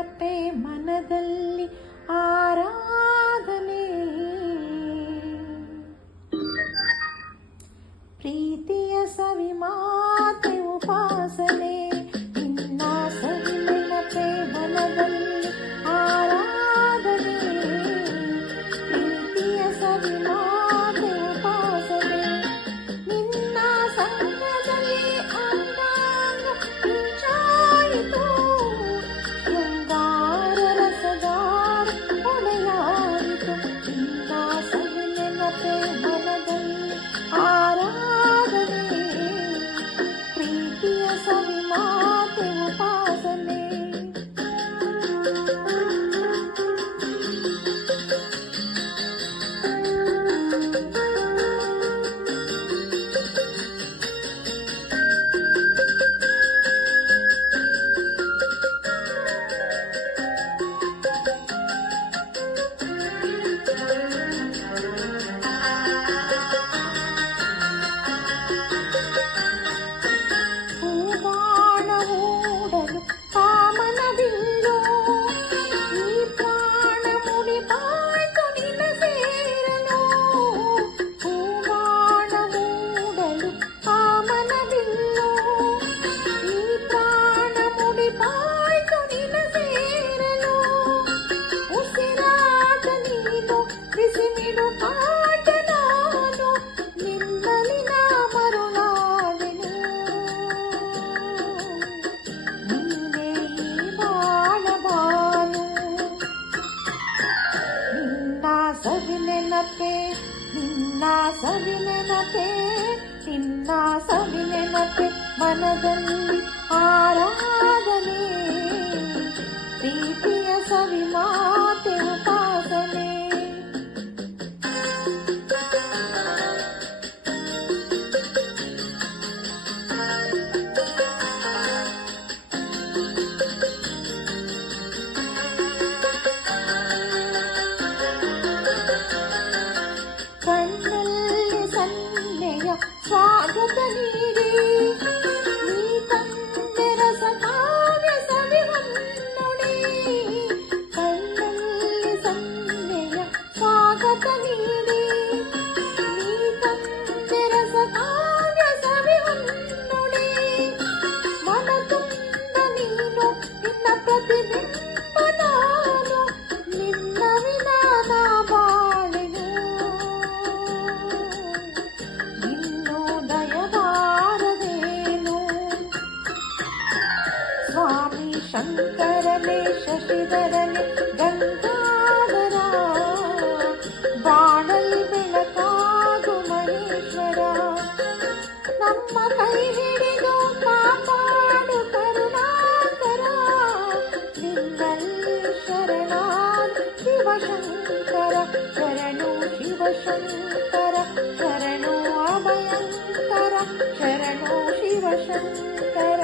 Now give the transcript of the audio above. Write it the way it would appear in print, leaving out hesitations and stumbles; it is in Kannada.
ನೆನಪೇ ಮನದಲ್ಲಿ ಆರಾಧನೆ, ಪ್ರೀತಿಯ ಸವಿ ಮಾತೆ ಉಪಾಸನೆ, ನಿನ್ನ ಸವಿ ನೆನಪೇ ಮನದಲ್ಲಿ ಆರಾಧನೆ, ಪ್ರೀತಿಯ ಸವಿ ಮಾತೆ ಉಪಾಸನೆ, ನಿನ್ನ ಸಂಗದಲ್ಲಿ ಅಂಗಾಂಗ ಮಿಂಚಾಯಿತು, ಶೃಂಗಾರ ರಸಗಾರ ಹೊಳೆಯಾಯಿತು, ನಿನ್ನ ಸವಿ ನೆನಪೇ ಮನದಲ್ಲಿ ಆರಾಧನೆ, ಪ್ರೀತಿಯ ಸವಿ ಮಾತೆ ಉಪಾಸನೆ. ನಿನ್ನ ಸವಿ ನೆನಪೇ ನಿನ್ನ ಸವಿ ನೆನಪೇ ಮನದಲ್ಲಿ ಆರಾಧನೆ, ಪ್ರೀತಿಯ ಸವಿ ಮಾತೆ ಉಪಾಸನೆ. ಕಣ್ಣಲ್ಲಿ ಸನ್ನೆಯ ಸ್ವಾಗತ ನೀಡಿ, ನೀ ತಂದೆ ರಸ ಕಾವ್ಯ ಸವಿ ಹೊನ್ನುಡಿ, ಕಣ್ಣಲ್ಲಿ ಸನ್ನೆಯ ಸ್ವಾಗತ ನೀಡಿ, ನೀ ತಂದೆ ರಸ ಕಾವ್ಯ ಸವಿ ಹೊನ್ನುಡಿ, ಮನ ತುಂಬ ನೀನು ನಿನ್ನ ಪ್ರತಿಬಿಂಬ ನಾನು, ನಿನ್ನ ವಿನಾದ ಬಾಳೆನು, ಸ್ವಾಮಿ ಶಂಕರನೇ ಶಶಿಧರನೇ ಗಂಗಾಧರ, ಬಾಣಲಿ ಬೆಳಕಾಗು ಮಹೇಶ್ವರ, ನಮ್ಮ ಕೈ ಹಿಡಿದು ಕಾಪಾಡು ಕರುಣಾಕರ, ನಿನ್ನಲ್ಲಿ ಶರಣಾದ ಶಿವಶಂಕರ, ಶರಣು ಶಿವಶಂಕರ, ಶರಣು ಅಭಯಂಕರ, ಶರಣು ಶಿವಶಂಕರ.